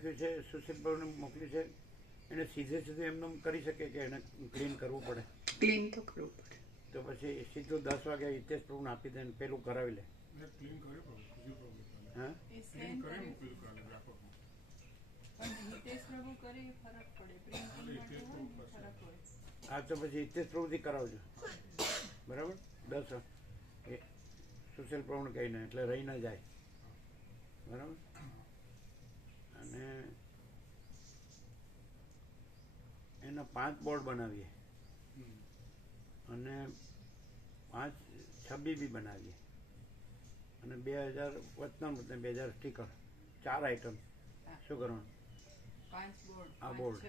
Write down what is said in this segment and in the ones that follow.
લખ્યું છે સુશીલ પ્રભુને મોકલ્યું છે એને સીધે સીધું એમનું કરી શકે કે એને ક્લીન કરવું પડે? ક્લીન તો કરવું પડે. તો પછી સીધું 10 વાગે હિતેશ પ્રભુને આપી દે ને પેલું કરાવી લે. હા હા તો પછી હિતેશ પ્રભુથી કરાવજો, બરાબર? 10 એ સુશીલ પ્રભુને કહીને એટલે રહી ન જાય, બરાબર? અને એના 5 બોર્ડ બનાવીએ અને 5 છબી બી બનાવીએ અને 2000 વચનામૃત ને 2000 સ્ટીકર, 4 આઈટમ. શું કરવાનું? 5 બોર્ડ, આ બોર્ડ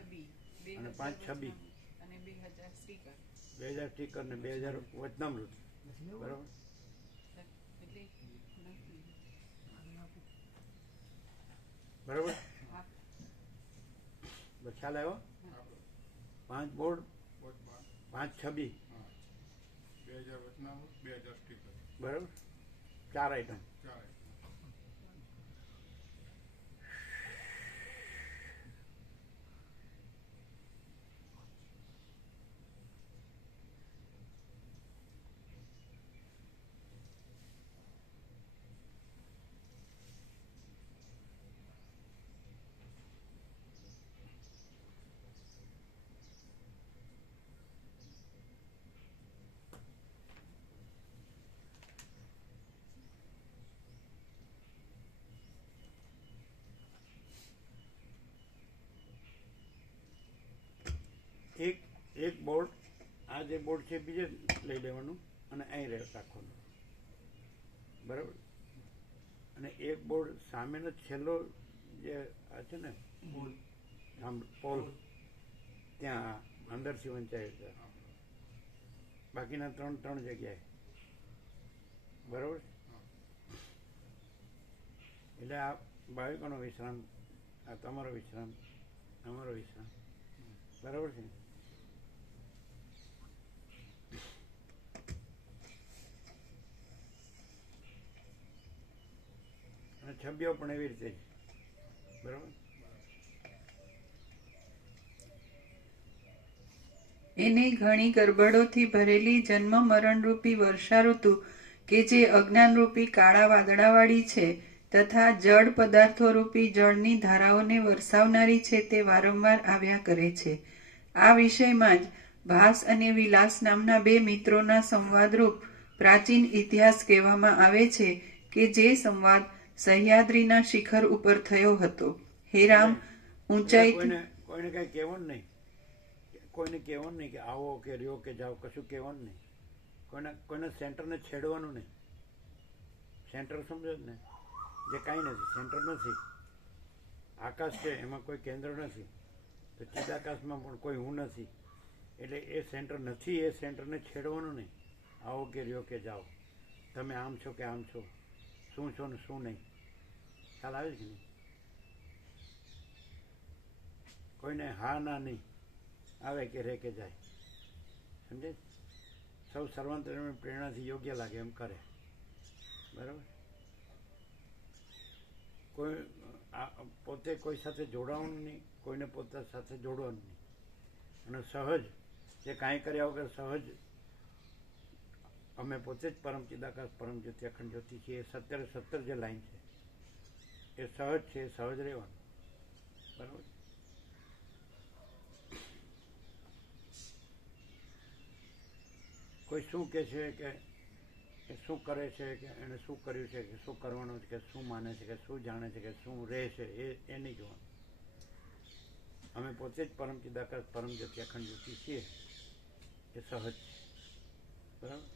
અને 5 છબી અને 2000 સ્ટીકર, 2000 સ્ટીકર ને 2000 વચનામૃત, બરાબર? બરાબર, ખ્યાલ આવ્યો? 5 બોર્ડ, 5 છબી, 2000 વચનામૃત, 2000 સ્ટીકર, બરાબર? 4 આઈટમ. એક બોર્ડ, આ જે બોર્ડ છે બીજે લઈ લેવાનું અને અહીં રાખવાનું, બરાબર? અને એક બોર્ડ સામેનો છેલ્લો જે આ છે ને પોલ, ત્યાં અંદરથી વંચાય છે, બાકીના 3 જગ્યાએ, બરાબર? એટલે આ ભાવિકોનો વિશ્રામ, આ તમારો વિશ્રામ, અમારો વિશ્રામ, બરાબર છે? અને છબીઓ પણ એવી રીતે જ, બરાબર? એને ઘણી ગરબડોથી ભરેલી જન્મ મરણરૂપી વર્ષાઋતુ કે જે અજ્ઞાનરૂપી કાળા વાદળાવાળી છે તથા જળ પદાર્થોરૂપી જળની ધારાઓને વરસાવનારી છે તે વારંવાર આવ્યા કરે છે. આ વિષયમાં જ ભાસ અને વિલાસ નામના 2 મિત્રોના સંવાદરૂપ પ્રાચીન ઇતિહાસ કહેવામાં આવે છે કે જે સંવાદ સહ્યાદ્રીના શિખર ઉપર થયો હતો. હે રામ, ઊંચાઈ કોઈને કઈ કહેવાનું નહીં, કોઈને કહેવાનું નહીં કે આવો કે રહ્યો કે જાઓ, કશું કહેવાનું નહીં. કોઈને સેન્ટરને છેડવાનું નહીં. સેન્ટર સમજો ને, જે કાંઈ નથી, સેન્ટર નથી. આકાશ છે એમાં કોઈ કેન્દ્ર નથી, તો ચિદાકાશમાં પણ કોઈ હું નથી. એટલે એ સેન્ટર નથી, એ સેન્ટરને છેડવાનું નહીં. આવો કે રહ્યો કે જાઓ, તમે આમ છો કે આમ છો, શું છો ને શું નહીં. ખ્યાલ આવે છે ને? કોઈને હા ના નહીં, આવે કે રે કે જાય, સમજે? સૌ સર્વાંતરની પ્રેરણાથી યોગ્ય લાગે એમ કરે, બરાબર? કોઈ પોતે કોઈ સાથે જોડાવાનું નહીં, કોઈને પોતા સાથે જોડવાનું નહીં. અને સહજ, જે કાંઈ કર્યા વગર સહજ અમે પોતે જ પરમ ચિદાકાશ પરમ જ્યોતિ અખંડ જ્યોતિ છીએ. 17 જે લાઈન છે એ સહજ છે, એ સહજ રહેવાનું, બરાબર? કોઈ શું કહે છે કે શું કરે છે, કે એણે શું કર્યું છે, કે શું કરવાનું છે, કે શું માને છે, કે શું જાણે છે, કે શું રહે છે, એ નહીં જોવાનું. અમે પોતે જ પરમ ચિદાકાશ પરમ જ્યોતિ અખંડ જ્યોતિ છીએ, એ સહજ છે, બરાબર?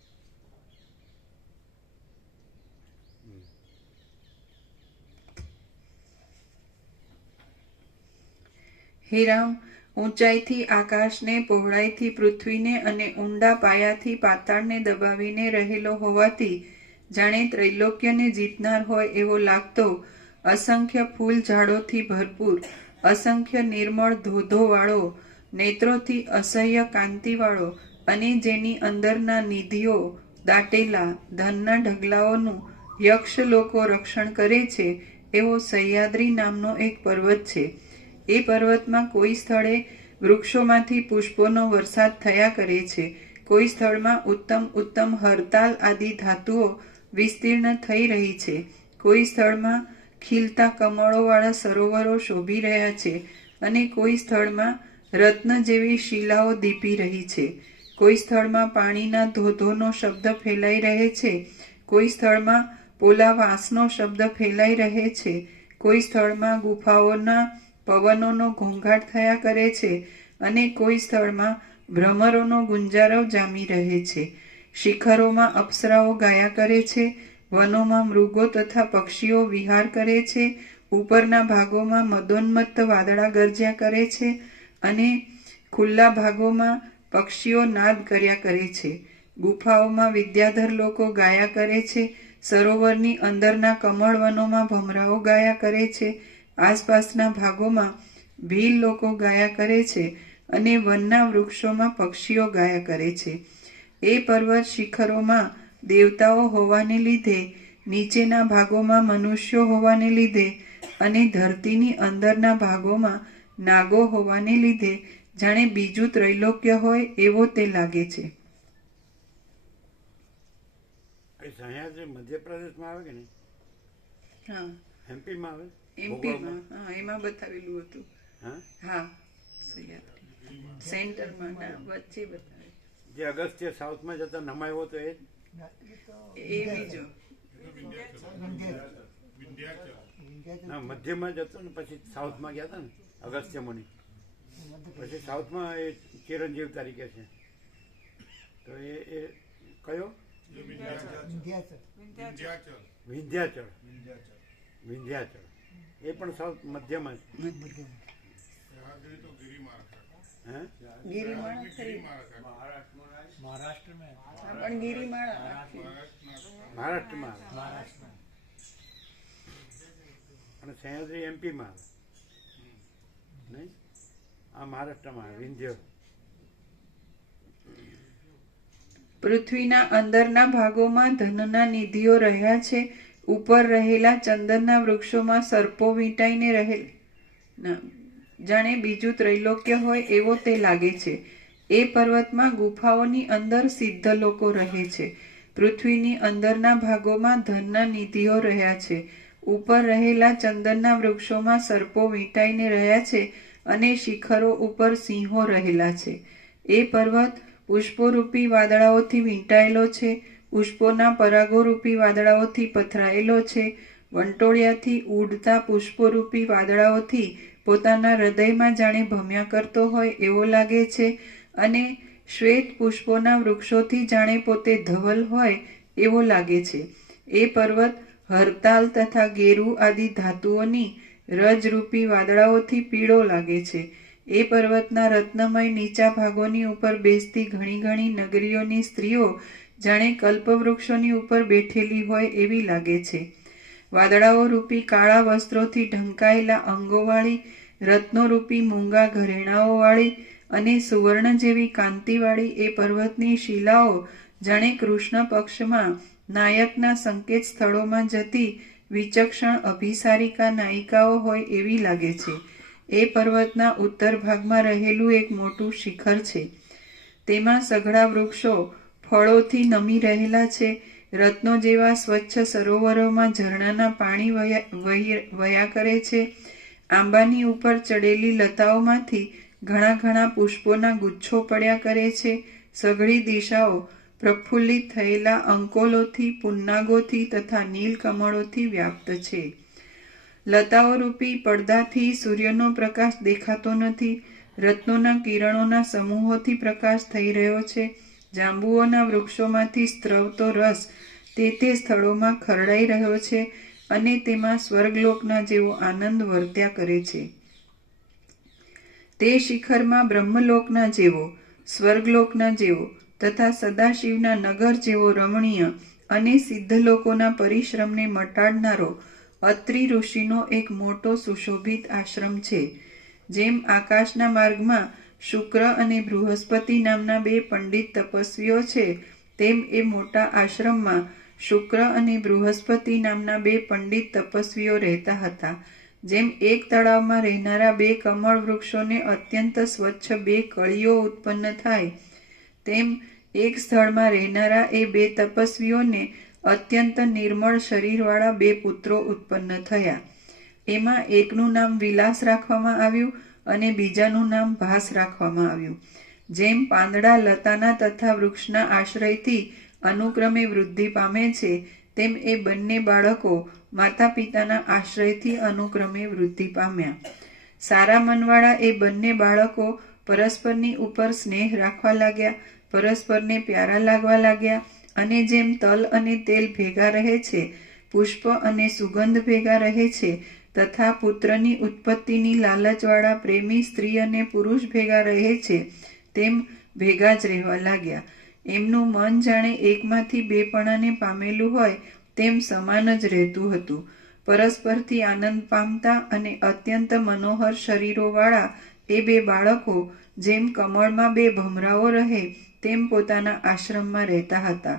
હે રામ, ઊંચાઈથી આકાશને, પહોળાઈથી પૃથ્વીને અને ઊંડા પાયાથી પાતાળને દબાવીને રહેલો હોવાથી જાણે ત્રૈલોક્યને જીતનાર હોય એવો લાગતો, અસંખ્ય ફૂલ ઝાડોથી ભરપૂર, અસંખ્ય નિર્મળ ધોધોવાળો, નેત્રોથી અસહ્ય કાંતિવાળો અને જેની અંદરના નિધિઓ દાટેલા ધનના ઢગલાઓનું યક્ષ લોકો રક્ષણ કરે છે એવો સહ્યાદ્રી નામનો એક પર્વત છે. એ પર્વતમાં કોઈ સ્થળે વૃક્ષોમાંથી પુષ્પોનો વરસાદ થયા કરે છે. કોઈ સ્થળમાં ઉત્તમ ઉત્તમ હરતાલ આદિ ધાતુઓ વિસ્તીર્ણ થઈ રહી છે. કોઈ સ્થળમાં ખીલતા કમળોવાળા સરોવરો શોભી રહ્યા છે અને કોઈ સ્થળમાં રત્ન જેવી શિલાઓ દીપી રહી છે. કોઈ સ્થળમાં પાણીના ધોધોનો શબ્દ ફેલાઈ રહે છે. કોઈ સ્થળમાં પોલા વાંસનો શબ્દ ફેલાઈ રહે છે. કોઈ સ્થળમાં ગુફાઓના પવનોનો ઘોંઘાટ થયા કરે છે અને કોઈ સ્થળમાં ભ્રમરોનો ગુંજારવ જામી રહે છે. શિખરોમાં અપ્સરાઓ ગાયા કરે છે. વનોમાં મૃગો તથા પક્ષીઓ વિહાર કરે છે. ઉપરના ભાગોમાં મદોન્મત્ત વાદળા ગરજ્યા કરે છે અને ખુલ્લા ભાગોમાં પક્ષીઓ નાદ કર્યા કરે છે. ગુફાઓમાં વિદ્યાધર લોકો ગાયા કરે છે. સરોવરની અંદરના કમળવનોમાં ભમરાઓ ગાયા કરે છે. આસપાસના ભાગોમાં ભીલ લોકો ગાયા કરે છે અને વનના વૃક્ષોમાં પક્ષીઓ ગાયા કરે છે. એ પર્વત શિખરોમાં દેવતાઓ હોવાને લીધે, નીચેના ભાગોમાં મનુષ્યો હોવાને લીધે અને ધરતીની અંદરના ભાગોમાં નાગો હોવાને લીધે જાણે બીજું ત્રૈલોક્ય હોય એવો તે લાગે છે. એ સહ્યાદ્રી મધ્યપ્રદેશમાં આવે કે નહીં? હા, એમપીમાં આવે? એમપીમાં. હા, એમાં બતાવેલું હતું. હા, હા, સહ્યાદ્રી સેન્ટરમાં ના વચ્ચે બતાવે. જે અગસ્ત્ય સાઉથમાં જતા નમાયો તો એ જ? એ બીજો વિંધ્યાચલ. ના, મધ્યમાં જતો ને પછી સાઉથમાં ગયા હતા ને અગસ્ત્ય મુનિ. પછી સાઉથમાં એ ચિરંજીવ તરીકે છે. તો એ કયો? વિંધ્યાચલ. વિંધ્યાચળ. વિંધ્યાચળ એ પણ સાઉથ મધ્યમાં છે. સહ્યાદ્રી તો ગિરિમાળા. હે? ગિરિમાળા ખરી. महाराष्ट्र में હા, પણ ગિરિમાળા મહારાષ્ટ્રમાં આવે અને સહ્યાદ્રી એમપીમાં આવે નહીં? આ મહારાષ્ટ્રમાં આવે વિંધ્ય. પૃથ્વીના અંદરના ભાગોમાં ધનના નિધિઓ રહ્યા છે. ઉપર રહેલા ચંદનના વૃક્ષોમાં સર્પો વીંટાઈને રહેલ જાણે બીજું ત્રૈલોક્ય હોય એવો તે લાગે છે. એ પર્વતમાં ગુફાઓની અંદર સિદ્ધ લોકો રહે છે. પૃથ્વીની અંદરના ભાગોમાં ધનના નિધિઓ રહ્યા છે. ઉપર રહેલા ચંદનના વૃક્ષોમાં સર્પો વીંટાઈને રહ્યા છે અને શિખરો ઉપર સિંહો રહેલા છે. એ પર્વત પુષ્પોરૂપી વાદળાઓથી વીંટાયેલો છે. પુષ્પોના પરાગોરૂપી વાદળાઓથી પથરાયેલો છે. વંટોળિયાથી ઉડતા પુષ્પોરૂપી વાદળાઓથી પોતાના હૃદયમાં જાણે ભમ્યા કરતો હોય એવો લાગે છે અને શ્વેત પુષ્પોના વૃક્ષોથી જાણે પોતે ધવલ હોય એવો લાગે છે. એ પર્વત હરતાલ તથા ગેરુ આદિ ધાતુઓની રજરૂપી વાદળાઓથી પીળો લાગે છે. એ પર્વતના રત્નમય નીચા ભાગોની ઉપર બેસતી ઘણી ઘણી નગરીઓની સ્ત્રીઓ જાણે કલ્પવૃક્ષોની ઉપર બેઠેલી હોય એવી લાગે છે. વાદળાઓ રૂપી કાળા વસ્ત્રોથી ઢંકાયેલા અંગોવાળી, રત્નોરૂપી મૂંગા ઘરેણાઓવાળી અને સુવર્ણ જેવી કાંતિવાળી એ પર્વતની શિલાઓ જાણે કૃષ્ણ પક્ષમાં નાયકના સંકેત સ્થળોમાં જતી વિચક્ષણ અભિસારિકા નાયિકાઓ હોય એવી લાગે છે. એ પર્વતના ઉત્તર ભાગમાં રહેલું એક મોટું શિખર છે. તેમાં સઘળા વૃક્ષો ફળોથી નમી રહેલા છે. રત્નો જેવા સ્વચ્છ સરોવરોમાં ઝરણાના પાણી વહ્યા કરે છે. આંબાની ઉપર ચડેલી લતાઓમાંથી ઘણા ઘણા પુષ્પોના ગુચ્છો પડ્યા કરે છે. સઘળી દિશાઓ પ્રફુલ્લિત થયેલા અંકોલોથી, પુન્નાગોથી તથા નીલકમળોથી વ્યાપ્ત છે. લતાઓ રૂપી પડદાથી સૂર્યનો પ્રકાશ દેખાતો નથી. રત્નોના કિરણોના સમૂહોથી પ્રકાશ થઈ રહ્યો છે. જાંબુઓના વૃક્ષોમાંથી સ્ત્રવતો રસ તે સ્થળોમાં ખરડાઈ રહ્યો છે અને તેમાં સ્વર્ગલોકના જેવો આનંદ વર્ત્યા કરે છે. તે શિખરમાં બ્રહ્મલોકના જેવો, સ્વર્ગલોકના જેવો તથા સદાશિવના નગર જેવો રમણીય અને સિદ્ધ લોકોના પરિશ્રમને મટાડનારો અત્રિ ઋષિનો એક મોટો સુશોભિત આશ્રમ છે. જેમ આકાશના માર્ગમાં શુક્ર અને બૃહસ્પતિ નામના બે પંડિત તપસ્વીઓ છે, તેમ એ મોટા આશ્રમમાં શુક્ર અને બૃહસ્પતિ નામના 2 પંડિત તપસ્વીઓ રહેતા હતા. જેમ એક તળાવમાં રહેનારા 2 કમળ વૃક્ષોને અત્યંત સ્વચ્છ 2 કળીઓ ઉત્પન્ન થાય, તેમ એક સ્થળમાં રહેનારા એ 2 તપસ્વીઓને અત્યંત નિર્મળ શરીરવાળા 2 પુત્રો ઉત્પન્ન થયા. એમાં એકનું નામ વિલાસ રાખવામાં આવ્યું અને બીજાનું નામ ભાસ રાખવામાં આવ્યું. જેમ પાંદડા લતાના તથા વૃક્ષના આશ્રયથી અનુક્રમે વૃદ્ધિ પામે છે, તેમ એ બંને બાળકો માતા પિતાના આશ્રયથી અનુક્રમે વૃદ્ધિ પામ્યા. સારા મનવાળા એ બંને બાળકો પરસ્પરની ઉપર સ્નેહ રાખવા લાગ્યા, પરસ્પરને પ્યારા લાગવા લાગ્યા અને જેમ તલ અને તેલ ભેગા રહે છે, પુષ્પ અને સુગંધ ભેગા રહે છે, તથા પુત્રની ઉત્પત્તિની લાલચવાળા પ્રેમી સ્ત્રી અને પુરુષ ભેગા રહે છે, તેમ ભેગા જ રહેવા લાગ્યા. એમનું મન જાણે એકમાંથી 2પણાને પામેલું હોય તેમ સમાન જ રહેતું હતું. પરસ્પરથી આનંદ પામતા અને અત્યંત મનોહર શરીરોવાળા એ 2 બાળકો જેમ કમળમાં 2 ભમરાઓ રહે તેમ પોતાના આશ્રમમાં રહેતા હતા.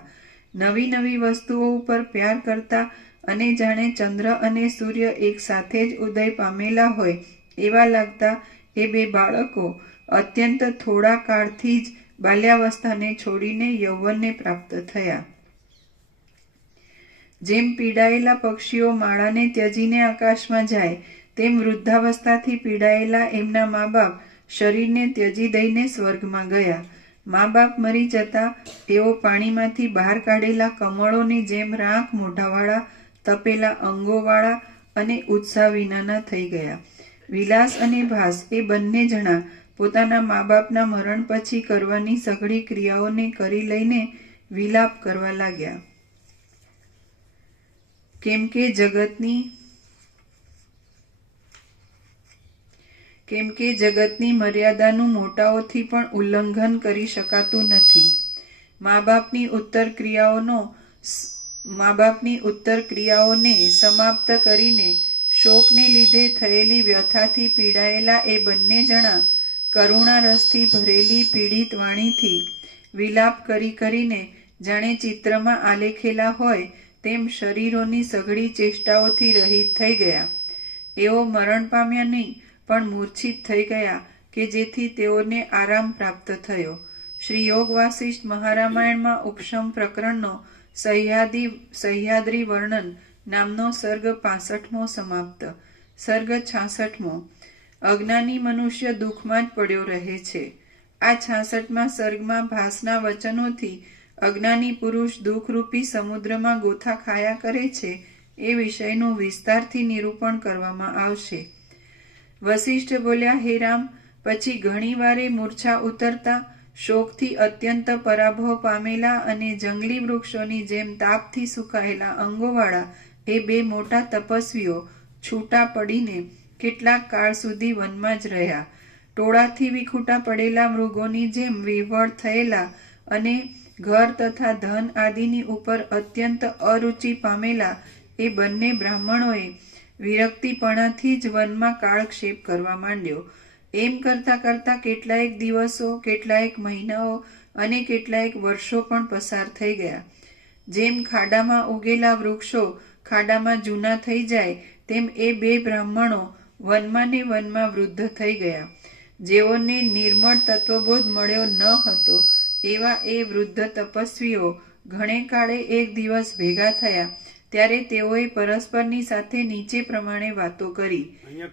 નવી નવી વસ્તુઓ ઉપર પ્યાર કરતા અને જાણે ચંદ્ર અને સૂર્ય એક સાથે જ ઉદય પામેલા હોય એવા લાગતા એ 2 બાળકો અત્યંત થોડા કાળથી જ બાલ્યાવસ્થાને છોડીને યૌવનને પ્રાપ્ત થયા. જેમ પીડાયેલા પક્ષીઓ માળાને ત્યજીને આકાશમાં જાય, તેમ વૃદ્ધાવસ્થાથી પીડાયેલા એમના મા બાપ શરીરને ત્યજી દઈને સ્વર્ગમાં ગયા. મા બાપ મરી જતા તેઓ પાણીમાંથી બહાર કાઢેલા કમળોની જેમ રાખ મોઢાવાળા, તપેલા અંગોવાળા અને ઉત્સાહ વિનાના થઈ ગયા. વિલાસ અને ભાસ એ બંને જણા પોતાના મા બાપના મરણ પછી કરવાની સઘળી ક્રિયાઓને કરી લઈને વિલાપ કરવા લાગ્યા. કેમ કે જગતની મર્યાદાનું મોટાઓથી પણ ઉલ્લંઘન કરી શકાતું નથી. મા બાપની ઉત્તર ક્રિયાઓને સમાપ્ત કરીને શોકને લીધે થયેલી વ્યથાથી પીડાયેલા એ બંને જણા કરુણા રસથી ભરેલી પીડિત વાણીથી વિલાપ કરીને જાણે ચિત્રમાં આલેખેલા હોય તેમ શરીરોની સઘળી ચેષ્ટાઓથી રહિત થઈ ગયા. એઓ મરણ પામ્યા નહીં, પણ મૂર્છિત થઈ ગયા કે જેથી તેઓને આરામ પ્રાપ્ત થયો. શ્રી યોગ વાસિષ્ઠ મહારામાયણમાં ઉપશમ પ્રકરણનો સહ્યાદ્રી વર્ણન નામનો સર્ગ 65મો સમાપ્ત. સર્ગ 66મો. અજ્ઞાની મનુષ્ય દુઃખમાં જ પડ્યો રહે છે. આ 66મા સર્ગમાં ભાસના વચનોથી અજ્ઞાની પુરુષ દુઃખરૂપી સમુદ્રમાં ગોથા ખાયા કરે છે એ વિષયનું વિસ્તારથી નિરૂપણ કરવામાં આવશે. વસિષ્ઠ બોલ્યા, હે રામ, પછી ઘણી વારે મૂર્છા ઉતરતા શોકથી અત્યંત પરાભવ પામેલા અને જંગલી વૃક્ષોની જેમ તાપથી સુકાયેલા અંગોવાળા એ 2 મોટા તપસ્વીઓ છૂટા પડીને કેટલાક કાળ સુધી વનમાં જ રહ્યા. ટોળાથી વિખૂટા પડેલા મૃગોની જેમ વિહવળ થયેલા અને ઘર તથા ધન આદિની ઉપર અત્યંત અરુચિ પામેલા એ બંને બ્રાહ્મણોએ વિરક્તિપણાથી જ વનમાં કાળક્ષેપ કરવા માંડ્યો. એમ કરતા કરતા કેટલાયક દિવસો, કેટલાયક મહિનાઓ અને કેટલાયક વર્ષો પણ પસાર થઈ ગયા. જેમ ખાડામાં ઉગેલા વૃક્ષો ખાડામાં જૂના થઈ જાય, તેમ એ 2 બ્રાહ્મણો વનમાં ને વનમાં વૃદ્ધ થઈ ગયા. જેઓને નિર્મળ તત્વબોધ મળ્યો ન હતો એવા એ વૃદ્ધ તપસ્વીઓ ઘણે કાળે એક દિવસ ભેગા થયા. ત્યારે તેઓએ પરસ્પરની સાથે નીચે પ્રમાણે વાતો કરી. અહીંયા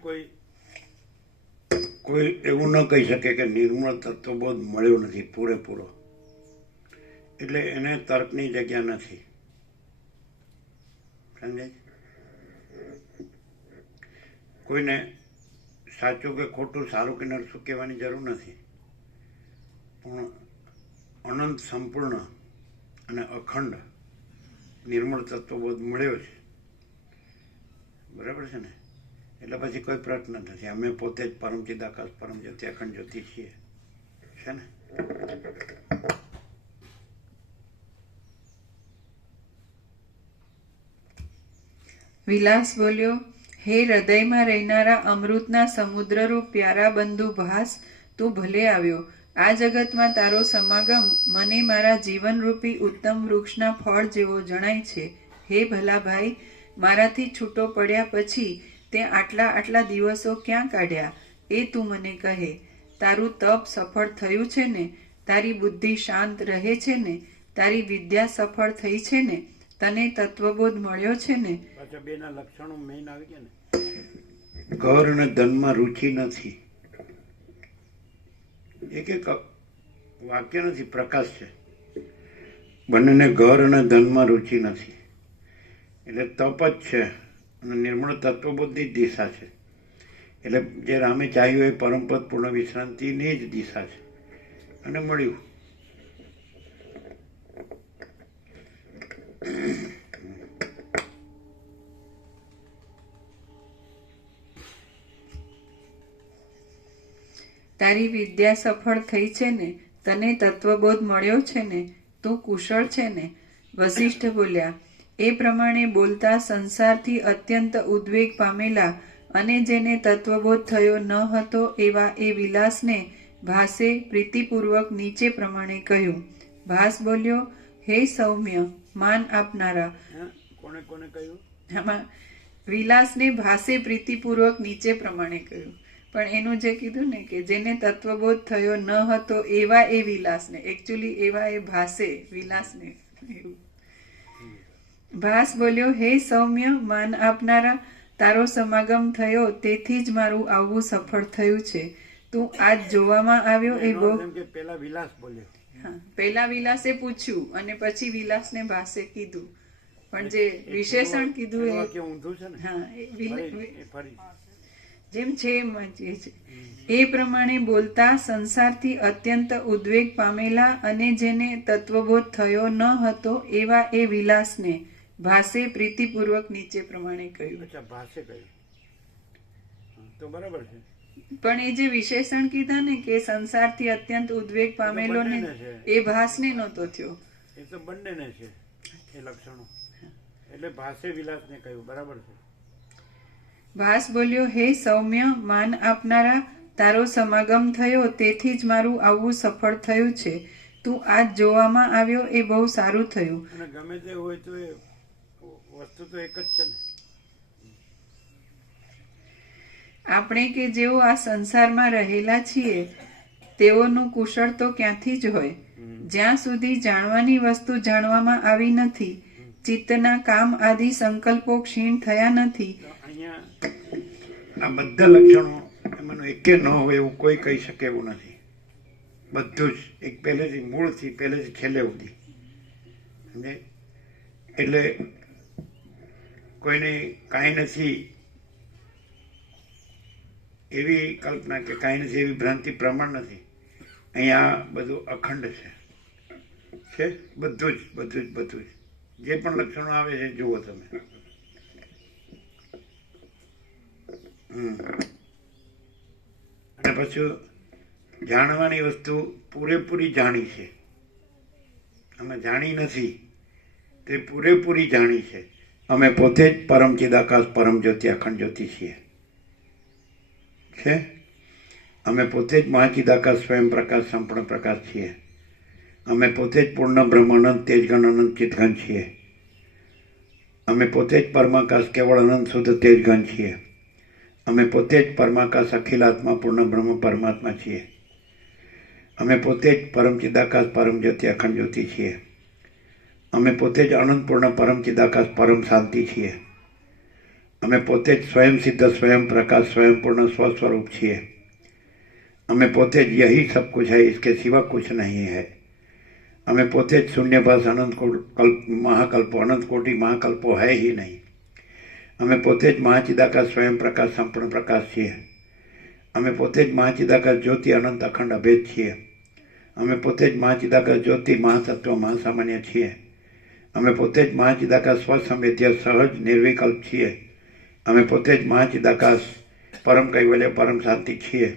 કોઈ એવું ન કહી શકે કે નિર્મળ તત્વબોધ મળ્યો નથી પૂરેપૂરો, એટલે એને તર્કની જગ્યા નથી. સમજાય? કોઈને સાચું કે ખોટું, સારું કે નરસું કહેવાની જરૂર નથી, પણ અનંત સંપૂર્ણ અને અખંડ નિર્મળ તત્વબોધ મળ્યો છે. બરાબર છે ને? એટલે પછી કોઈ પ્રશ્ન નથી. અમે પોતે જ પરમ ચિદાકાશ, પરમ જ્યોતિ, અખંડ જ્યોતિ છીએ. છે ને? વિલાસ બોલ્યો, હે હૃદયમાં રહેનારા અમૃતના સમુદ્રરૂપ પ્યારા બંધુ ભાસ, તું ભલે આવ્યો. આ જગતમાં તારો સમાગમ મને મારા જીવનરૂપી ઉત્તમ વૃક્ષના ફળ જેવો જણાય છે. હે ભલા ભાઈ, મારાથી છૂટો પડ્યા પછી તે આટલા દિવસો ક્યાં કાઢ્યા એ તું મને કહે. તારું તપ સફળ થયું છે ને? તારી બુદ્ધિ શાંત રહે છે ને? તારી વિદ્યા સફળ થઈ છે ને? તને તત્વબોધ મળ્યો છે ને? પાછા બેના લક્ષણો મેઇન આવી ગયા ને. ઘર અને ધનમાં રુચિ નથી. એક વાક્ય નથી, પ્રકાશ છે. બંનેને ઘર અને ધનમાં રુચિ નથી. એટલે તપ જ છે અને નિર્મળ તત્વબોધની જ દિશા છે. એટલે જે રામે ચાહ્યું એ પરમપદ પૂર્ણ વિશ્રાંતિની જ દિશા છે અને મળ્યું. તારી વિદ્યા સફળ થઈ છે ને? તને તત્વબોધ મળ્યો છે ને? તું કુશળ છે ને? વશિષ્ઠ બોલ્યા, એ પ્રમાણે બોલતા સંસારથી અત્યંત ઉદ્વેગ પામેલા અને જેને તત્વબોધ થયો ન હતો એવા એ વિલાસને ભાસે પ્રીતિપૂર્વક નીચે પ્રમાણે કહ્યું. ભાસ બોલ્યો, હે સૌમ્ય, માન આપનારા. કોને કોને કહ્યું? આમાં વિલાસને ભાસે પ્રીતિપૂર્વક નીચે પ્રમાણે કહ્યું. પણ એનું જે કીધું ને કે જેને તત્વબોધ થયો ન હતો એવા એ વિલાસને, એકચ્યુઅલી એવા એ ભાસે વિલાસને એવું. ભાસ બોલ્યો, હે સૌમ્ય, માન આપનારા, તારો સમાગમ થયો તેથી જ મારું આવવું સફળ થયું છે. તું આજ જોવામાં આવ્યો એ બહુ. પેલા વિલાસ બોલ્યો. હા, પેલા વિલાસે પૂછ્યું અને પછી વિલાસને ભાસે કીધું. પણ જે વિશેષણ કીધું એ ઊંધું છે ને. હા, ફરી જેમ છે એમ વાંચીએ છીએ. એ પ્રમાણે બોલતા સંસારથી અત્યંત ઉદ્વેગ પામેલા અને જેને તત્વબોધ થયો ન હતો એવા એ વિલાસને ભાસે પ્રીતિપૂર્વક નીચે પ્રમાણે કહ્યું. અચ્છા, ભાસે કહ્યું તો બરાબર છે. પણ એ જે વિશેષણ કીધા ને કે સંસારથી અત્યંત ઉદ્વેગ પામેલો ને એ ભાસને નહોતો થયો. એ તો બંનેને છે એ લક્ષણો. એટલે ભાસે વિલાસને કહ્યું, બરાબર છે. ભાસ બોલ્યો, હે સૌમ્ય, માન આપનારા, તારો સમાગમ થયો તેથી જ મારું આવવું સફળ થયું છે. તું આજ જોવામાં આવ્યો એ બહુ સારું થયું. અને ગમે તે હોય તો એ વસ્તુ તો એક જ છે ને. આપણે કે જેઓ આ સંસારમાં રહેલા છીએ તેઓનું કુશળ તો ક્યાંથી જ હોય. જ્યાં સુધી જાણવાની વસ્તુ જાણવામાં આવી નથી, ચિત્તના કામ આદિ સંકલ્પો ક્ષીણ થયા નથી. અહીંયા આ બધા લક્ષણો એમાંનું એકે ન હોય એવું કોઈ કહી શકે એવું નથી. બધું જ એક પહેલેથી મૂળથી પહેલેથી છેલ્લે સુધી. એટલે કોઈને કાંઈ નથી એવી કલ્પના કે કાંઈ નથી એવી ભ્રાંતિ પ્રમાણ નથી. અહીંયા બધું અખંડ છે. બધું જ જે પણ લક્ષણો આવે છે જુઓ તમે. અને પછી જાણવાની વસ્તુ પૂરેપૂરી જાણી છે. અમે જાણી નથી, તે પૂરેપૂરી જાણી છે. અમે પોતે જ પરમ ચિદાકાશ પરમ જ્યોતિ અખંડ જ્યોતિ છીએ. અમે પોતે જ મહાચિદાકાશ સ્વયં પ્રકાશ સંપૂર્ણ પ્રકાશ છીએ. અમે પોતે જ પૂર્ણ બ્રહ્મ અનંત તેજગણ અનંત ચિતગણ છીએ. અમે પોતે જ પરમાકાશ કેવળ અનંત શુદ્ધ તેજગણ છીએ. અમે પોતે જ પરમાકાશ અખિલાત્મા પૂર્ણ બ્રહ્મ પરમાત્મા છીએ. અમે પોતે જ પરમ ચિદાકાશ પરમ જ્યોતિ અખંડ જ્યોતિ છીએ. અમે પોતે જ અનંત પૂર્ણ પરમ ચિદાકાશ પરમ શાંતિ છીએ. અમે પોતે જ સ્વયં સિદ્ધ સ્વયં પ્રકાશ સ્વયં પૂર્ણ સ્વસ્વરૂપ છીએ. અમે પોતે જ यही सब कुछ है, इसके सिवा कुछ नहीं है. અમે પોતે જ શૂન્યભાસ અનંત મહાકલ્પો અનંત કોટી મહાકલ્પો है ही नहीं. અમે પોતે જ મહાચિદાકાશ સ્વયં પ્રકાશ સંપૂર્ણ પ્રકાશ છીએ. અમે પોતે જ મહાચિદાકાશ જ્યોતિ અનંત અખંડ અભેદ છીએ. અમે પોતે જ મહાચિદાકાશ જ્યોતિ મહાતત્વ મહાસામાન્ય છીએ. અમે પોતે જ મહાચિદાકાશ સ્વસંવેદ્ય સહજ નિર્વિકલ્પ છીએ. અમે પોતે જ મહાચિદાકાશ પરમ કૈવલ્ય પરમ શાંતિ છીએ.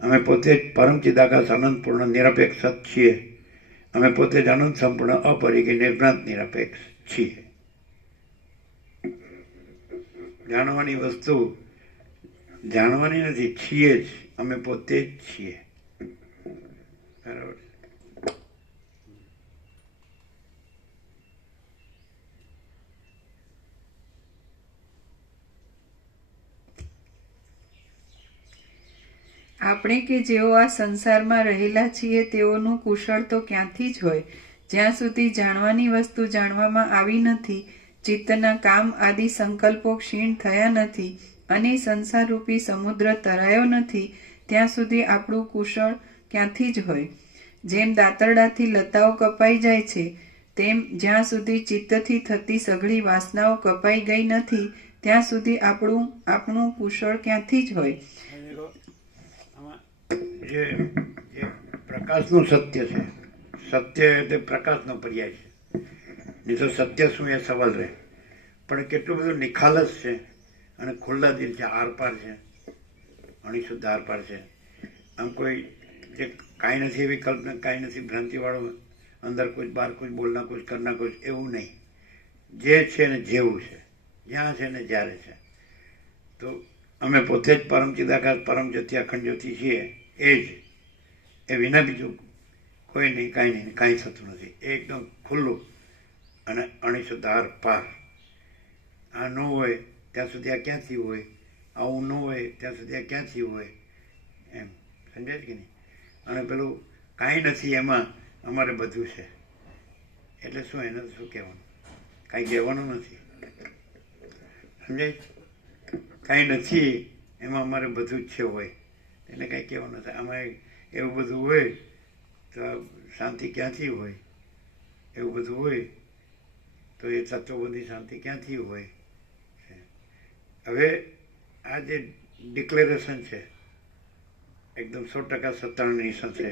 અમે પોતે જ પરમ ચિદાકાશ અનંત પૂર્ણ નિરપેક્ષ સત છીએ. અમે પોતે જ અનંત સંપૂર્ણ અપરિગી નિર્ભ્રાંત નિરપેક્ષ છીએ. જાણવાની વસ્તુ જાણવાની નથી, છીએ જ. અમે પોતે જ છીએ. બરાબર. આપણે કે જેઓ આ સંસારમાં રહેલા છીએ તેઓનું કુશળ તો ક્યાંથી જ હોય, જ્યાં સુધી જાણવાની વસ્તુ જાણવામાં આવી નથી, ચિત્તના કામ આદિ સંકલ્પો ક્ષીણ થયા નથી અને સંસારરૂપી સમુદ્ર તરાયો નથી, ત્યાં સુધી આપણું કુશળ ક્યાંથી જ હોય. જેમ દાંતરડાથી લતાઓ કપાઈ જાય છે, તેમ જ્યાં સુધી ચિત્તથી થતી સઘળી વાસનાઓ કપાઈ ગઈ નથી, ત્યાં સુધી આપણું કુશળ ક્યાંથી જ હોય. અને દેખો, આમાં જે પ્રકાશનું સત્ય છે, સત્ય એટલે પ્રકાશનો પર્યાય છે. નહીં તો સત્ય શું એ સવાલ રહે. પણ કેટલું બધું નિખાલસ છે અને ખુલ્લા દિલ છે, આરપાર છે, અણીશુદ્ધ આરપાર છે. આમ કોઈ જે કાંઈ નથી એવી કલ્પના, કાંઈ નથી ભ્રાંતિવાળું, અંદર કુછ બહાર કુછ બોલના કુછ કરના કુછ, એવું નહીં. જે છે ને જેવું છે, જ્યાં છે ને જ્યારે છે. તો અમે પોતે જ પરમ ચિદાકાશ પરમ જ્યોતિ અખંડ જ્યોતિ છીએ, એ જ, એ વિના બીજું કોઈ નહીં, કાંઈ નહીં, કાંઈ થતું નથી. એકદમ ખુલ્લું અને અણીશુદ્ધ આરપાર. આ ન હોય ત્યાં સુધી આ ક્યાંથી હોય, આવું ન હોય ત્યાં સુધી આ ક્યાંથી હોય, એમ સમજાય કે નહીં. અને પેલું કાંઈ નથી એમાં અમારે બધું છે એટલે શું, એને શું કહેવાનું, કાંઈ કહેવાનું નથી, સમજાય. કાંઈ નથી એમાં અમારે બધું જ છે હોય એને કાંઈ કહેવાનું નથી. આમાં એવું બધું હોય તો શાંતિ ક્યાંથી હોય, એવું બધું હોય તો એ તત્વબોધી શાંતિ ક્યાંથી હોય. હવે આ જે ડિક્લેરેશન છે એકદમ 100% સત્તાનું નિશાન છે.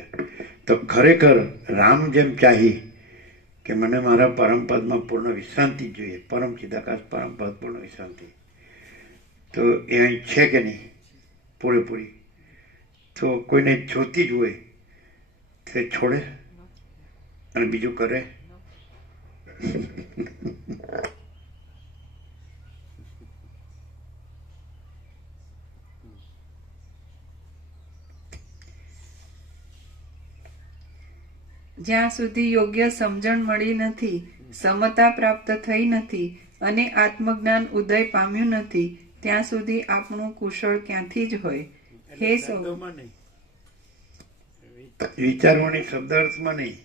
તો ખરેખર રામ જેમ ચાહી કે મને મારા પરમપદમાં પૂર્ણ વિશ્રાંતિ જ જોઈએ, પરમ ચિદાકાશ પરમપદ પૂર્ણ વિશ્રાંતિ, તો એ અહીં છે કે નહીં પૂરેપૂરી. તો કોઈને જોતી જ હોય તે છોડે અને બીજું કરે. જ્યાં સુધી યોગ્ય સમજણ મળી નથી, સમતા પ્રાપ્ત થઈ નથી અને આત્મજ્ઞાન ઉદય પામ્યું નથી, ત્યાં સુધી આપણું કુશળ ક્યાંથી જ હોય. હે સૌ, શબ્દોમાં નહીં, વિચારવાની શબ્દ અર્થમાં નહીં,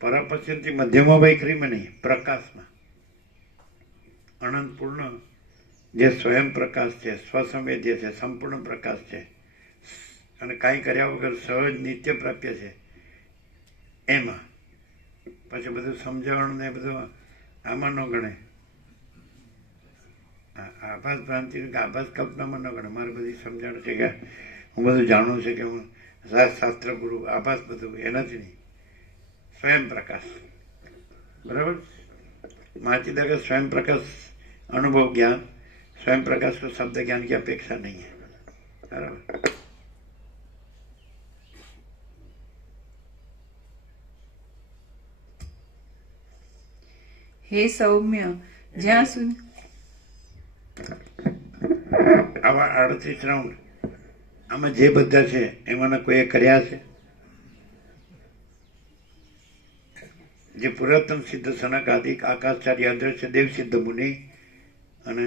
પરાપશ્યંતી મધ્યમાં વૈખરીમાં નહીં, પ્રકાશમાં. અનંત પૂર્ણ જે સ્વયં પ્રકાશ છે, સ્વસંવેદ્ય છે, સંપૂર્ણ પ્રકાશ છે અને કાંઈ કર્યા વગર સહજ નિત્ય પ્રાપ્ય છે, એમાં પછી બધું સમજણ ને બધું આમાં ન ગણે. આભાસ ભ્રાંતિ કે આભાસ કલ્પનામાં ન ગણે. મારે બધી સમજણ છે કે હું બધું જાણું છે કે હું શાસ્ત્ર ગુરુ, આભાસ બધું એનાથી નહીં, સ્વયં પ્રકાશ. બરાબર. માચિદાકા स्वयं प्रकाश अनुभव ज्ञान, स्वयं प्रकाश को शब्द ज्ञान की अपेक्षा नहीं है. बराबर. હે સૌમ્ય, જ્યાં સુધી આવા 38 રાઉન્ડ આમાં જે બધા છે એમાંના કોઈએ કર્યા છે? જે પુરાતન સિદ્ધ સનકાદિક આકાશચાર્ય અદ્રશ્ય દેવ સિદ્ધ મુનિ અને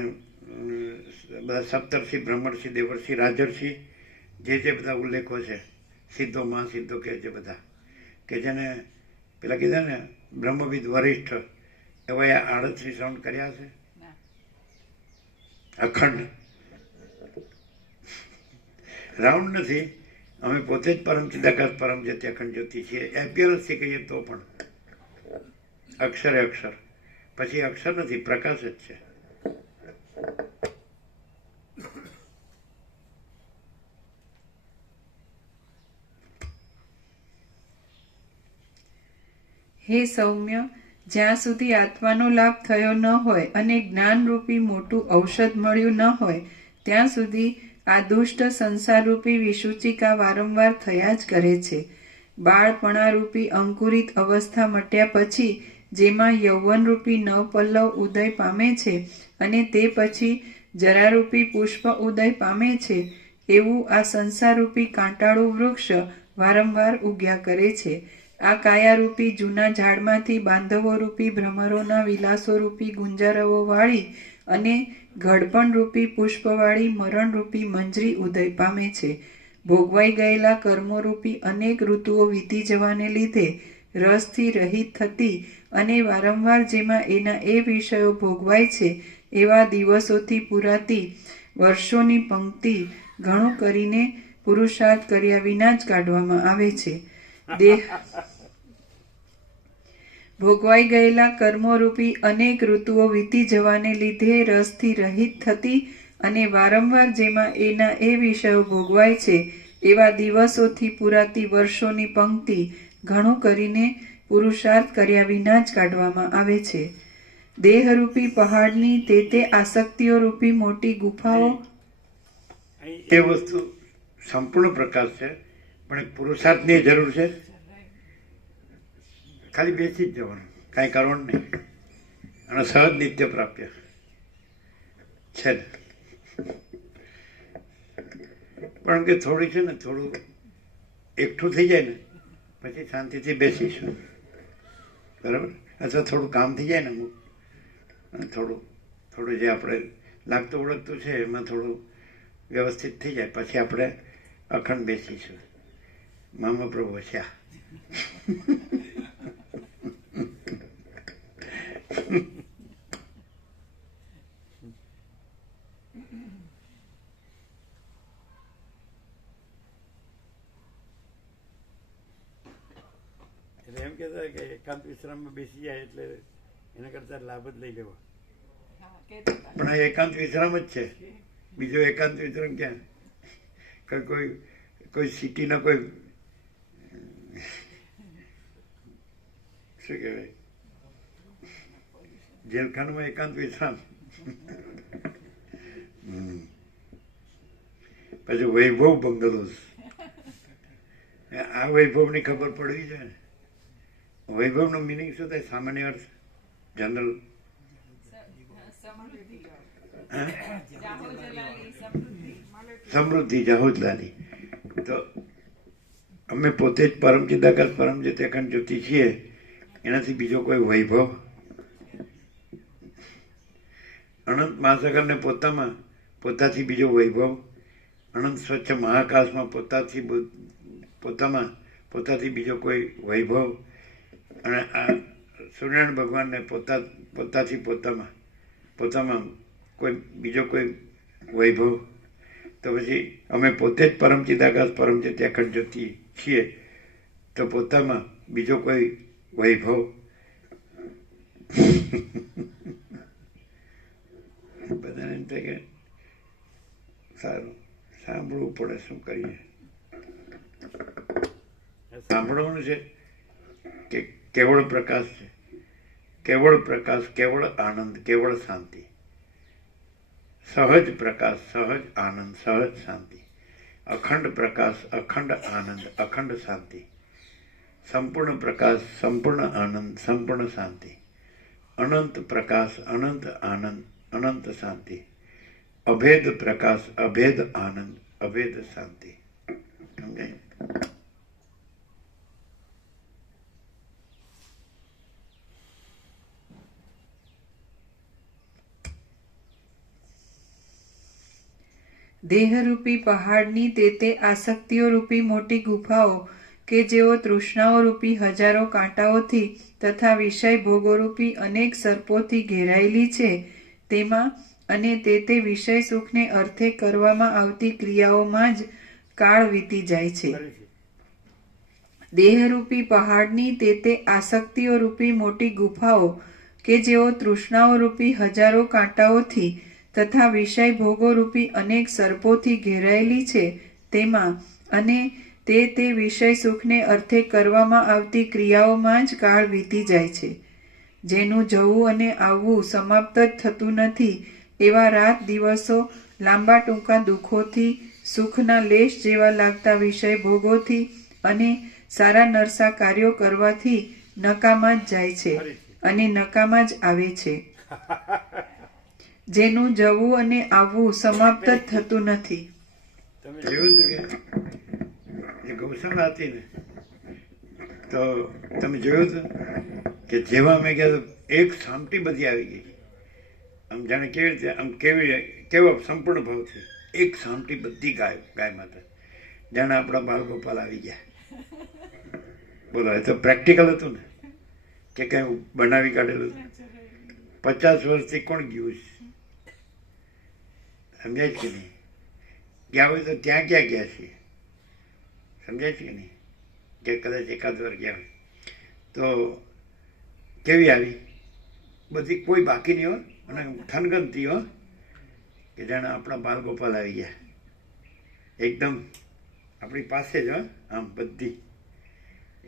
બધા સપ્તર્ષિ બ્રહ્મર્ષિ દેવર્ષિ રાજર્ષિ જે બધા ઉલ્લેખો છે, સિદ્ધો મહાસિદ્ધો કે જે બધા કે જેને પેલા કીધા ને બ્રહ્મવિદ વરિષ્ઠ, એવા 38 રાઉન્ડ કર્યા છે અખંડ. રાઉન્ડ નથી, અમે પોતે જ પરમ ચિદાકાશ પરમ જ્યોતિ અખંડ જ્યોતિ છીએ. એપિયરન્સથી કહીએ તો પણ અક્ષરે અક્ષર, પછી અક્ષર નથી, પ્રકાશ જ છે. હે સૌમ્ય, જ્યાં સુધી આત્માનો લાભ થયો ન હોય અને જ્ઞાનરૂપી મોટું ઔષધ મળ્યું ન હોય, ત્યાં સુધી આ દુષ્ટ સંસારરૂપી વિસૂચિકા વારંવાર થયા જ કરે છે. બાળપણારૂપી અંકુરિત અવસ્થા મટ્યા પછી જેમાં યૌવનરૂપી નવપલ્લવ ઉદય પામે છે અને તે પછી જરારૂપી પુષ્પ ઉદય પામે છે, એવું આ સંસારરૂપી કાંટાળું વૃક્ષ વારંવાર ઉગ્યા કરે છે. આ કાયારૂપી જૂના ઝાડમાંથી બાંધવોરૂપી ભ્રમરોના વિલાસોરૂપી ગુંજરાઓ વાળી અને ઘડપણરૂપી પુષ્પવાળી મરણરૂપી મંજરી ઉદય પામે છે. ભોગવાઈ ગયેલા કર્મોરૂપી અનેક ઋતુઓ વીતી જવાને લીધે રસથી રહિત થતી અને વારંવાર જેમાં એના એ વિષયો ભોગવાય છે એવા દિવસોથી પૂરાતી વર્ષોની પંક્તિ ઘણું કરીને પુરુષાર્થ કર્યા વિના જ કાઢવામાં આવે છે. દેહ ભોગવાઈ ગયેલા કર્મોરૂપી અનેક ઋતુઓ વીતી જવાને લીધે રસથી રહિત થતી અને વારંવાર જેમાં એના એ વિષયો ભોગવાય છે એવા દિવસોથી પૂરાતી વર્ષોની પંક્તિ ઘણું કરીને પુરુષાર્થ કર્યા વિના જ કાઢવામાં આવે છે. દેહરૂપી પહાડની તે આસક્તિઓ રૂપી મોટી ગુફાઓ એ વસ્તુ સંપૂર્ણ પ્રકાશ છે, પણ એક પુરુષાર્થની જરૂર છે. ખાલી બેસી જ જવાનું, કાંઈ કરવાનું નહીં, અને સહજ નિત્ય પ્રાપ્ય છે ને. પણ કે થોડી છે ને, થોડું એકઠું થઈ જાય ને પછી શાંતિથી બેસીશું, બરાબર? અથવા થોડું કામ થઈ જાય ને અમુક, અને થોડું જે આપણે લાગતું ઓળખતું છે એમાં થોડું વ્યવસ્થિત થઈ જાય પછી આપણે અખંડ બેસીશું. મામા પ્રભુ છે. એટલે એમ કહેતા કે એકાંત વિશ્રામમાં બેસી જાય એટલે એના કરતા લાભ જ લઈ લેવો. પણ આ એકાંત વિશ્રામ જ છે, બીજો એકાંત વિશ્રામ ક્યાં? કોઈ સિટીના કોઈ શું કહેવાય જેલખાનામાં એકાંત વિશ્રામ, પછી વૈભવ બંગલોસ. આ વૈભવની ખબર પડવી જોઈએ ને. વૈભવનો મિનિંગ શું થાય? સામાન્ય અર્થ, જનરલ સમૃદ્ધિ, જાહુજલાલી. તો અમે પોતે જ પરમ ચિદાકાશ પરમ જ્યોતિ અખંડ જ્યોતિ છીએ, એનાથી બીજો કોઈ વૈભવ? અનંત મહાસાગરને પોતાથી બીજો વૈભવ? અનંત સ્વચ્છ મહાકાશમાં પોતાથી બીજો કોઈ વૈભવ? અને આ સૂર્યનારાયણ ભગવાનને પોતામાં કોઈ બીજો કોઈ વૈભવ? તો પછી અમે પોતે જ પરમ ચિદાકાશ પરમ જ્યોતિ અખંડ જ્યોતિ છીએ, તો પોતામાં બીજો કોઈ વૈભવ? બધાને એમ થાય કે સારું સાંભળવું પડે, શું કરીએ? સાંભળવાનું છે કે કેવળ પ્રકાશ છે, કેવળ પ્રકાશ, કેવળ આનંદ, કેવળ શાંતિ, સહજ પ્રકાશ, સહજ આનંદ, સહજ શાંતિ, અખંડ પ્રકાશ, અખંડ આનંદ, અખંડ શાંતિ, સંપૂર્ણ પ્રકાશ, સંપૂર્ણ આનંદ, સંપૂર્ણ શાંતિ, અનંત પ્રકાશ, અનંત આનંદ, અનંત શાંતિ, અભેદ પ્રકાશ, અભેદ આનંદ, અભેદ શાંતિ. સમજાય? દેહરૂપી પહાડની તે આસક્તિઓ રૂપી મોટી ગુફાઓ કે જેઓ તૃષ્ણાઓ રૂપી હજારો કાંટાઓથી તથા વિષય ભોગોરૂપી અનેક સર્પોથી ઘેરાયેલી છે, તેમાં અને તે વિષય સુખને અર્થે કરવામાં આવતી ક્રિયાઓમાં જ કાળ વીતી જાય છે. દેહરૂપી પહાડની તે આસક્તિઓ રૂપી મોટી ગુફાઓ કે જેઓ તૃષ્ણાઓ રૂપી હજારો કાંટાઓથી તથા વિષય ભોગોરૂપી અનેક સર્પોથી ઘેરાયેલી છે, તેમાં અને તે વિષય સુખને અર્થે કરવામાં આવતી ક્રિયાઓમાં જ કાળ વીતી જાય છે. જેનું જવું અને આવવું સમાપ્ત જ થતું નથી એવા રાત દિવસો, લાંબા ટૂંકા દુઃખોથી, સુખના લેશ જેવા લાગતા વિષય ભોગોથી અને સારા નરસા કાર્યો કરવાથી નકામા જ જાય છે અને નકામા જ આવે છે. જેનું જવું અને આવવું સમાપ્ત જ થતું નથી. તમે જોયું હતું કે ગૌશાળા હતી ને તો તમે જોયું હતું કે જેવા મેં કીધું એક સામટી બધી આવી ગઈ, આમ જાણે કેવી રીતે આમ કેવો સંપૂર્ણ ભાવથી એક સામટી બધી ગાય માતા, જાણે આપણા બાળગોપાલ આવી ગયા. બોલો, એ તો પ્રેક્ટિકલ હતું ને કે કઈ બનાવી કાઢેલું હતું? 50 વર્ષથી કોણ ગયું છે? સમજાય છે કે નહીં? ગયા હોય તો ત્યાં ક્યાં ગયા છીએ? સમજાય છે કે નહીં? કે કદાચ એકાદ વાર ગયા હોય તો કેવી આવી બધી, કોઈ બાકી નહીં હોય અને થનગનતી હો કે જાણે આપણા બાલગોપાલ આવી ગયા એકદમ આપણી પાસે જ હો, આમ બધી.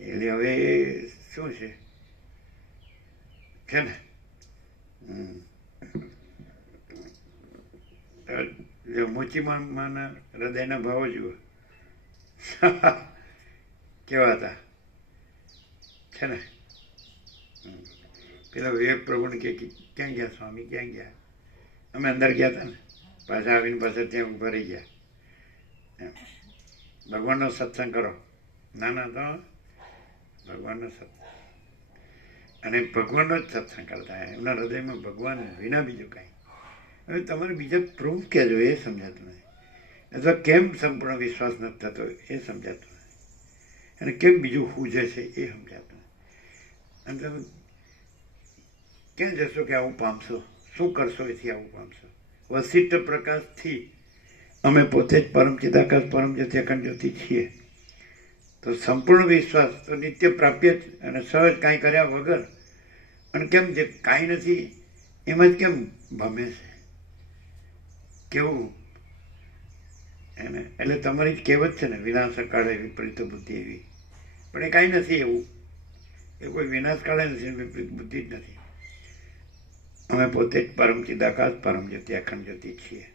એટલે હવે શું છે ને જો મોચીમાના હૃદયના ભાવો જુઓ કેવા હતા છે ને. પેલા વિવેક પ્રભુને કે ક્યાં ગયા સ્વામી, ક્યાં ગયા? અમે અંદર ગયા હતા ને, પાછા આવીને પાછા ત્યાં ઉભા રહી ગયા. ભગવાનનો સત્સંગ કરો, ના તો ભગવાનનો સત્સંગ, અને ભગવાનનો જ સત્સંગ કરતા, એમના હૃદયમાં ભગવાન વિના બીજું કાંઈ. હવે તમારે બીજા પ્રૂફ કહેજો એ સમજાતું નથી, અથવા કેમ સંપૂર્ણ વિશ્વાસ નથી થતો એ સમજાતું નથી, અને કેમ બીજું હુજે છે એ સમજાતું નથી. અને તમે ક્યાં જશો કે આવું પામશો? શું કરશો એથી આવું પામશો? વશિષ્ઠ પ્રકાશથી અમે પોતે જ પરમ ચિદાકાશ પરમ જ્યોતિ અખંડ જ્યોતિ છીએ. તો સંપૂર્ણ વિશ્વાસ તો નિત્ય પ્રાપ્ય જ, અને સહજ કાંઈ કર્યા વગર. અને કેમ જે કાંઈ નથી એમાં જ કેમ ભમે છે? કેવું એને એટલે તમારી જ કહેવત છે ને, વિનાશ કાળે વિપરીત બુદ્ધિ એવી. પણ એ કાંઈ નથી એવું, એ કોઈ વિનાશ કાળે નથી, વિપરીત બુદ્ધિ જ નથી. અમે પોતે જ પરમ ચિદાકાશ પરમ જ્યોતિ અખંડ જ્યોતિ છીએ,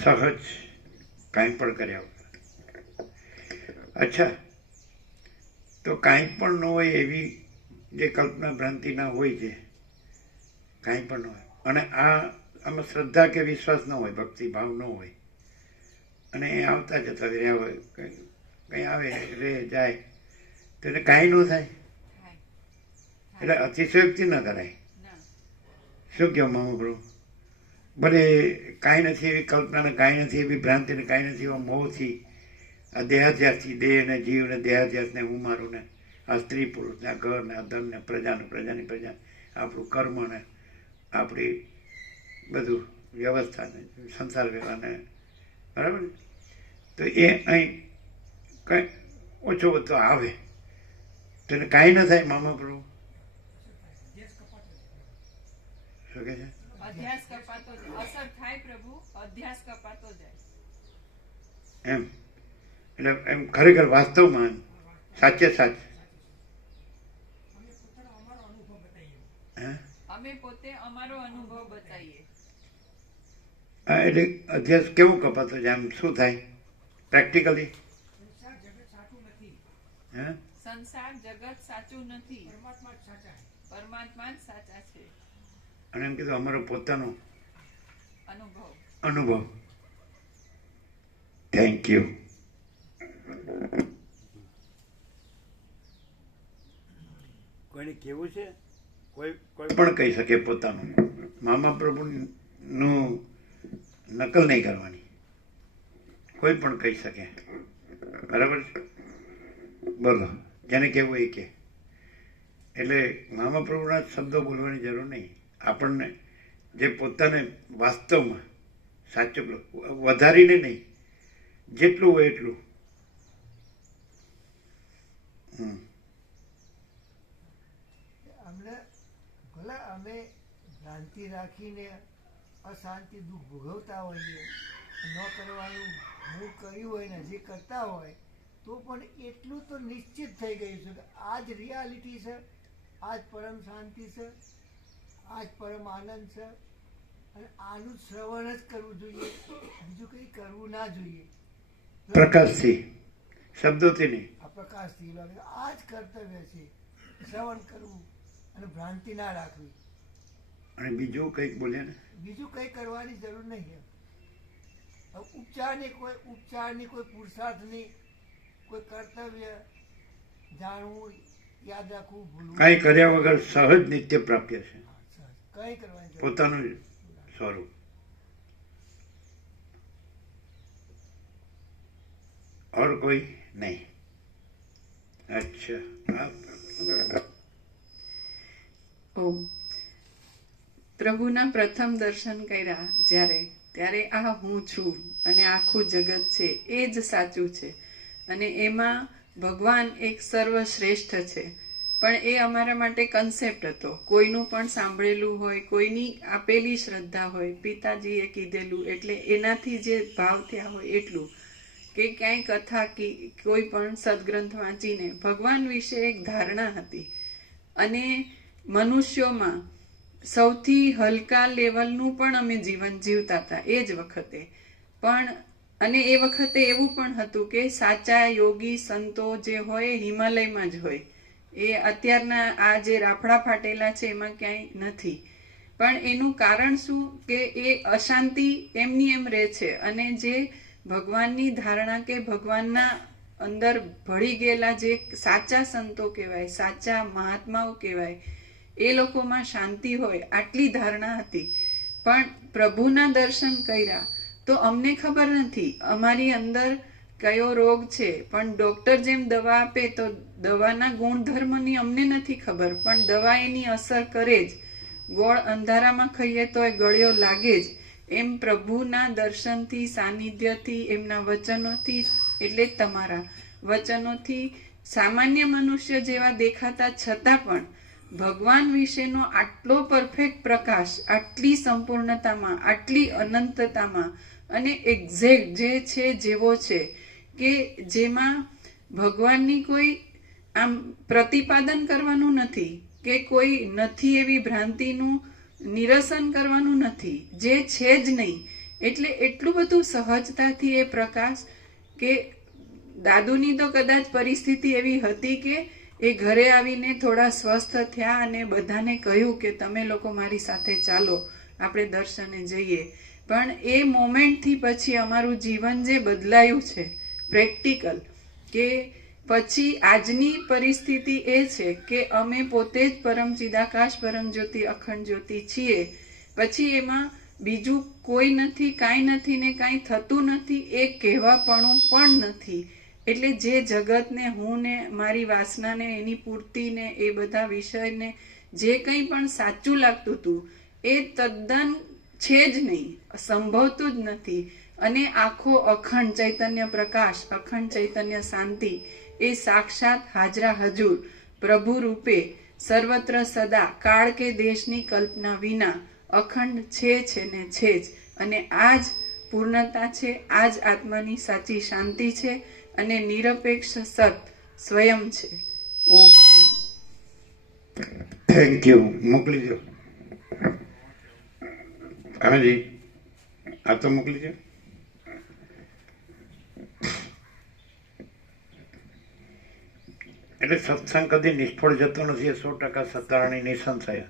સહજ કાંઈ પણ કર્યા વગર. અચ્છા, તો કાંઈ પણ ન હોય એવી જે કલ્પના ભ્રાંતિ ના હોય, જે કાંઈ પણ ન હોય, અને આમાં શ્રદ્ધા કે વિશ્વાસ ન હોય, ભક્તિ ભાવ ન હોય, અને એ આવતા જતા રહ્યા હોય, કંઈ આવે રે જાય તો એને કાંઈ ન થાય. એટલે અતિશયોક્તિ ન કરાય. શું કહો મામા પ્રભુ? ભલે કાંઈ નથી એવી કલ્પના, કાંઈ નથી એવી ભ્રાંતિ, ને કાંઈ નથી એવા મોહથી, આ દેહાધ્યાસથી, દેહ ને જીવ ને દેહાધ્યાસને હું મારું ને આ સ્ત્રી પુરુષ ને આ ઘર ને આ ધન ને પ્રજાને પ્રજાની પ્રજા, આપણું કર્મ ને આપણી બધું વ્યવસ્થા ને સંસાર વ્યવહારને, બરાબર. તો એ અહીં કંઈ ઓછો વધતો આવે તો એને કાંઈ ન થાય મામા પ્રભુ. શું કહે છે? અધ્યાસ કપાતો જાય, અસર થાય પ્રભુ, અધ્યાસ કપાતો જાય. એમ એટલે એમ ખરેખર વાસ્તવમાં સાચે સાચ અમે પોતે અમારો અનુભવ બતાવીએ. હા, એટલે અધ્યાસ કેવો કપાતો છે? આમ શું થાય પ્રેક્ટિકલી? હે, સંસાર જગત સાચું નથી, પરમાત્મા જ સાચા છે. અને એમ કીધું અમારો પોતાનો અનુભવ. Thank you. કોઈને કેવું છે? કોઈ પણ કહી શકે પોતાનું. મામા પ્રભુનું નકલ નહીં કરવાની, કોઈ પણ કહી શકે, બરાબર છે? બોલો, જેને કહેવું એ કે. એટલે મામા પ્રભુના શબ્દો બોલવાની જરૂર નહીં. આપણને જે પોતાને વાસ્તવમાં સાચું, વધારીને નહીં, જેટલું હોય એટલું. અમને ભલે અમે ભ્રાંતિ રાખીને અશાંતિ દુઃખ ભોગવતા હોઈએ, ન કરવાનું હું કર્યું હોય ને જે કરતા હોય, તો પણ એટલું તો નિશ્ચિત થઈ ગયું છે કે આ જ રિયાલિટી છે, આ જ પરમ શાંતિ છે, આ જ પરમ આનંદ છે, અને આનું શ્રવણ જ કરવું જોઈએ, બીજું કંઈ કરવું ના જોઈએ. પ્રકાશથી, શબ્દોથી નહીં, આ પ્રકાશથી આ જ કર્તવ્ય છે, શ્રવણ કરવું અને ભ્રાંતિ ના રાખવી. અને બીજું કંઈક બોલે ને, બીજું કંઈ કરવાની જરૂર નહીં. ઉપચારની કોઈ પુરુષાર્થની કોઈ કર્તવ્ય જાણવું, યાદ રાખવું, ભૂલવું કાંઈ કર્યા વગર સહજ નિત્ય પ્રાપ્ય છે, કંઈ કરવાની જરૂર પોતાનું સ્વરૂપ. और कोई नहीं. अच्छा ઓમ. પ્રભુના પ્રથમ દર્શન કર્યા જ્યારે, ત્યારે આ હું છું અને આખું જગત છે એ જ સાચું છે અને એમાં ભગવાન એક સર્વશ્રેષ્ઠ છે. પણ એ અમારા માટે કન્સેપ્ટ હતો. કોઈનું પણ સાંભળેલું હોય, કોઈની આપેલી શ્રદ્ધા હોય, પિતાજીએ કીધેલું એટલે એનાથી જે ભાવ થયા હોય એટલું, કે ક્યાંય કથા કોઈ પણ સદગ્રંથ વાંચીને ભગવાન વિશે એક ધારણા હતી. અને મનુષ્યોમાં સૌથી હલકા લેવલનું પણ અમે જીવન જીવતા હતા એ જ વખતે. પણ અને એ વખતે એવું પણ હતું કે સાચા યોગી સંતો જે હોય એ હિમાલયમાં જ હોય. એ અત્યારના આ જે રાફડા ફાટેલા છે એમાં ક્યાંય નથી. પણ એનું કારણ શું કે એ અશાંતિ એમની એમ રહે છે. અને જે ભગવાનની ધારણા કે ભગવાનના અંદર ભળી ગયેલા જે સાચા સંતો કહેવાય, સાચા મહાત્માઓ કહેવાય, એ લોકોમાં શાંતિ હોય, આટલી ધારણા હતી. પણ પ્રભુના દર્શન કર્યા તો અમને ખબર નથી અમારી અંદર કયો રોગ છે. પણ ડોક્ટર જેમ દવા આપે તો દવાના ગુણધર્મની અમને નથી ખબર, પણ દવા એની અસર કરે જ. ગોળ અંધારામાં ખાઈએ તો એ ગળ્યો લાગે જ. એમ પ્રભુના દર્શનથી, સાનિધ્યથી, એમના વચનોથી, એટલે તમારા વચનોથી સામાન્ય મનુષ્ય જેવા દેખાતા છતાં પણ ભગવાન વિશેનો આટલો પરફેક્ટ પ્રકાશ, આટલી સંપૂર્ણતામાં, આટલી અનંતતામાં અને એક્ઝેક્ટ જે છે જેવો છે, કે જેમાં ભગવાનની કોઈ આમ પ્રતિપાદન કરવાનું નથી કે કોઈ નથી એવી ભ્રાંતિનું નિરસન કરવાનું નથી, જે છે જ નહીં. એટલે એટલું બધું સહજતાથી એ પ્રકાશ કે દાદુની તો કદાચ પરિસ્થિતિ એવી હતી કે એ ઘરે આવીને થોડા સ્વસ્થ થયા અને બધાને કહ્યું કે તમે લોકો મારી સાથે ચાલો, આપણે દર્શને જઈએ. પણ એ મોમેન્ટથી પછી અમારું જીવન જે બદલાયું છે પ્રેક્ટિકલ, કે પછી આજની પરિસ્થિતિ એ છે કે અમે પોતે જ પરમ ચિદાકાશ, પરમ જ્યોતિ, અખંડ જ્યોતિ છીએ. પછી એમાં બીજું કોઈ નથી, કાંઈ નથી ને કાંઈ થતું નથી, એ કહેવાપણું પણ નથી. એટલે જે જગતને, હું ને મારી વાસનાને, એની પૂર્તિને, એ બધા વિષયને જે કંઈ પણ સાચું લાગતું હતું એ તદ્દન છે જ નહીં, સંભવતું જ નથી. અને આખો અખંડ ચૈતન્ય પ્રકાશ, અખંડ ચૈતન્ય શાંતિ એ સાક્ષાત હાજરા હજુર પ્રભુ રૂપે સર્વત્ર સદા કાળ કે દેશની કલ્પના વિના અખંડ છે ને છે જ. અને આ જ પૂર્ણતા છે, આ જ આત્માની સાચી શાંતિ છે અને નિરપેક્ષ સત સ્વયં છે. ઓમ. Thank you. મોકલી દો. હાજી, આ તો મોકલી દો. એટલે સત્સંગ કદી નિષ્ફળ જતો નથી, એ 100% સત્તારણી નિસંશય.